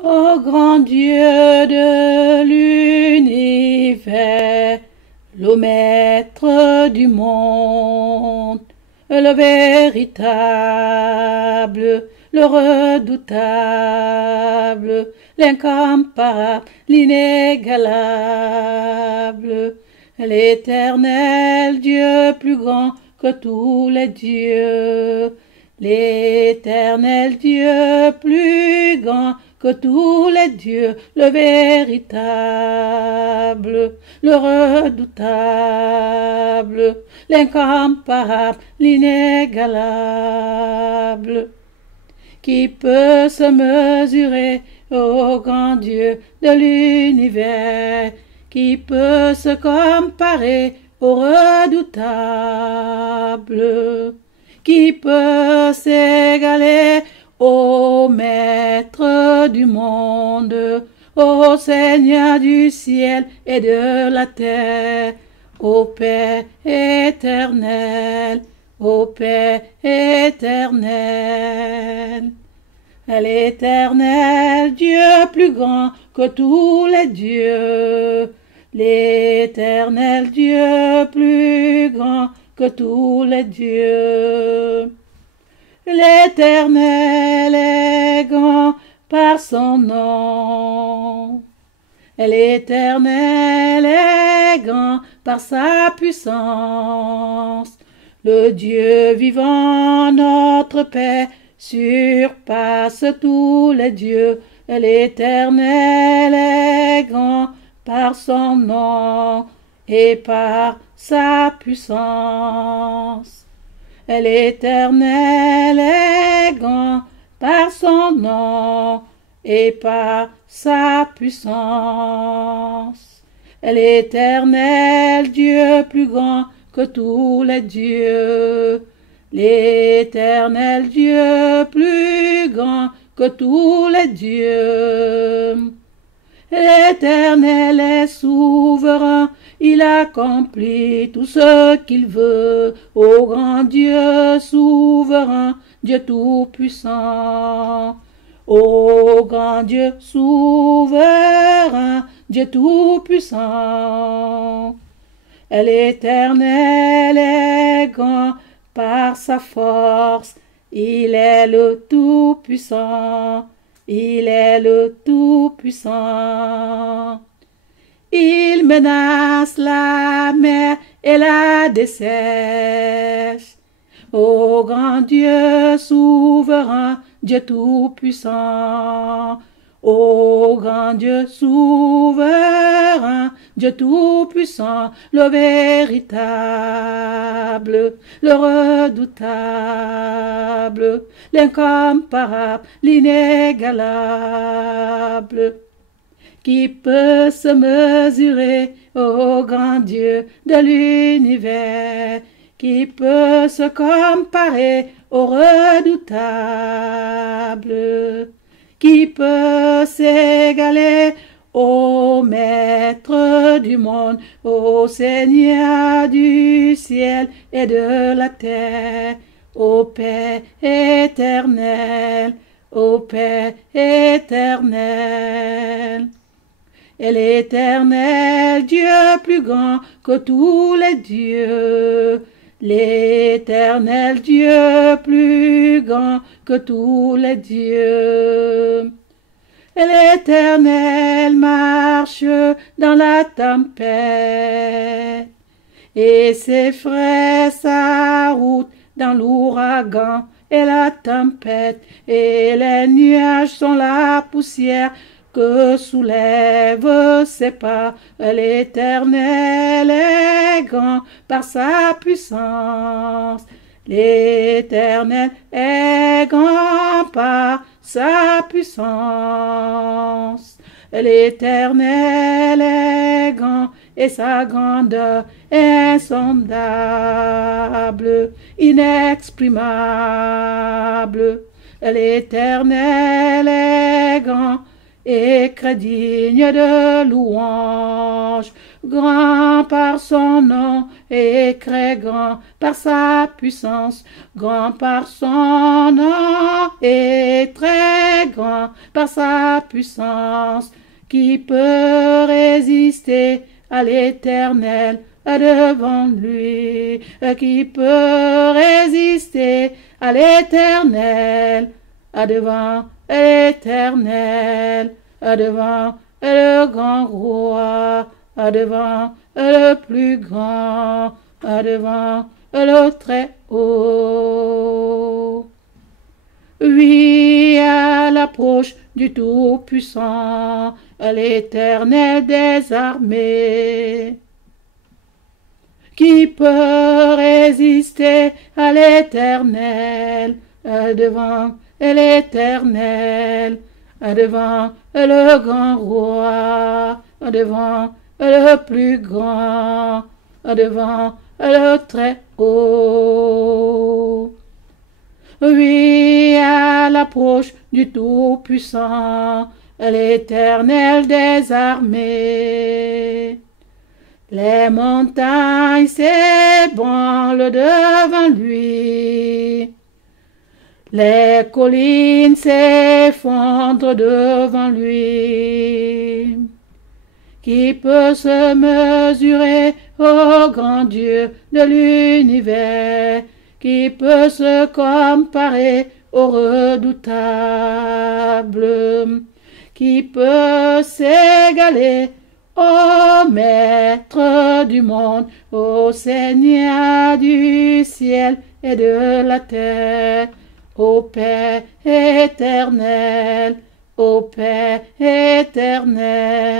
Ô grand Dieu de l'univers, le maître du monde, le véritable, le redoutable, l'incomparable, l'inégalable, l'éternel Dieu plus grand que tous les dieux, l'éternel Dieu plus grand que tous les dieux, le véritable, le redoutable, l'incomparable, l'inégalable. Qui peut se mesurer au grand Dieu de l'univers? Qui peut se comparer au redoutable? Qui peut s'égaler ô Maître du monde, ô Seigneur du ciel et de la terre, ô Père éternel, ô Père éternel. L'Éternel Dieu plus grand que tous les dieux, l'Éternel Dieu plus grand que tous les dieux. L'Éternel est grand par son nom. L'Éternel est grand par sa puissance. Le Dieu vivant, notre Père, surpasse tous les dieux. L'Éternel est grand par son nom et par sa puissance. L'Éternel est grand par son nom et par sa puissance. L'Éternel Dieu plus grand que tous les dieux. L'Éternel Dieu plus grand que tous les dieux. L'Éternel est souverain, il accomplit tout ce qu'il veut. Ô grand Dieu souverain, Dieu tout-puissant. Ô grand Dieu souverain, Dieu tout-puissant. L'Éternel est grand par sa force, il est le tout-puissant. Il est le Tout-Puissant. Il menace la mer et la dessèche. Ô grand Dieu souverain, Dieu Tout-Puissant. Ô grand Dieu souverain, Dieu tout-puissant, le véritable, le redoutable, l'incomparable, l'inégalable. Qui peut se mesurer au grand Dieu de l'univers? Qui peut se comparer au redoutable? Qui peut s'égaler ô Maître du monde, ô Seigneur du ciel et de la terre, ô Père éternel, ô Père éternel. Et l'Éternel Dieu plus grand que tous les dieux, l'Éternel Dieu plus grand que tous les dieux. L'Éternel marche dans la tempête et s'effraie sa route dans l'ouragan et la tempête, et les nuages sont la poussière que soulève ses pas. L'Éternel est grand par sa puissance. L'Éternel est grand par sa puissance. L'Éternel est grand et sa grandeur est insondable, inexprimable. L'Éternel est grand et crédigne de louange, grand par son nom et très grand par sa puissance, grand par son nom et très grand par sa puissance. Qui peut résister à l'Éternel devant lui? Qui peut résister à l'Éternel devant l'Éternel, devant le grand roi, devant le plus grand, devant le très haut? Oui, à l'approche du Tout-Puissant, l'Éternel des armées. Qui peut résister à l'Éternel devant l'Éternel, devant le grand roi, devant le plus grand, devant le très haut? Oui, à l'approche du Tout-Puissant, l'Éternel des armées. Les montagnes s'ébranlent devant lui. Les collines s'effondrent devant lui. Qui peut se mesurer au grand Dieu de l'univers? Qui peut se comparer au redoutable? Qui peut s'égaler au Maître du monde, au Seigneur du ciel et de la terre, au Père éternel, au Père éternel?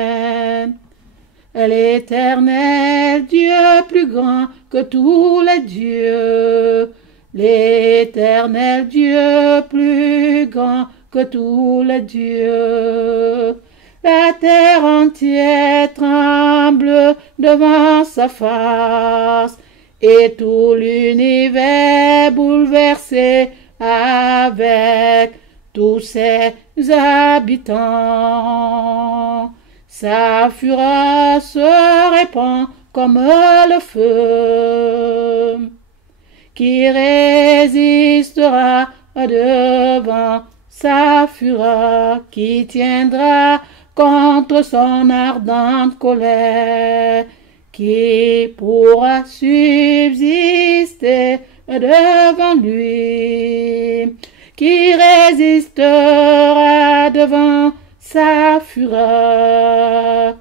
L'Éternel, Dieu plus grand que tous les dieux, l'Éternel Dieu plus grand que tous les dieux. La terre entière tremble devant sa face, et tout l'univers bouleversé avec tous ses habitants. Sa fureur se répand comme le feu. Qui résistera devant sa fureur? Qui tiendra contre son ardente colère? Qui pourra subsister devant lui? Qui résistera devant sa fureur?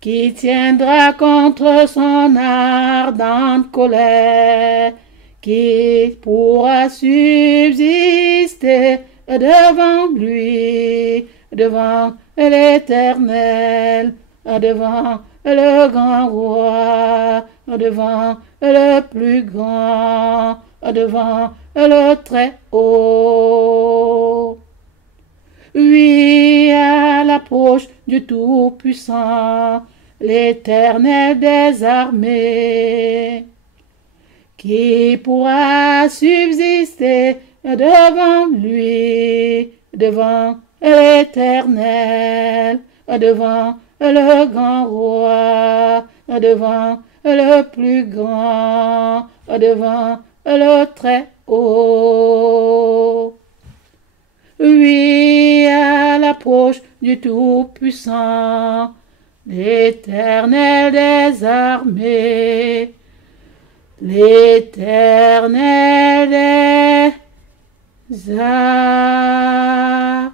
Qui tiendra contre son ardente colère? Qui pourra subsister devant lui, devant l'Éternel, devant le grand roi, devant le plus grand, devant le très haut? Oui, à l'approche du Tout-Puissant, l'Éternel des armées. Qui pourra subsister devant lui, devant l'Éternel, devant le grand roi, devant le plus grand, devant le très haut? Oui, à l'approche du Tout-Puissant, l'Éternel des armées, l'Éternel des armées.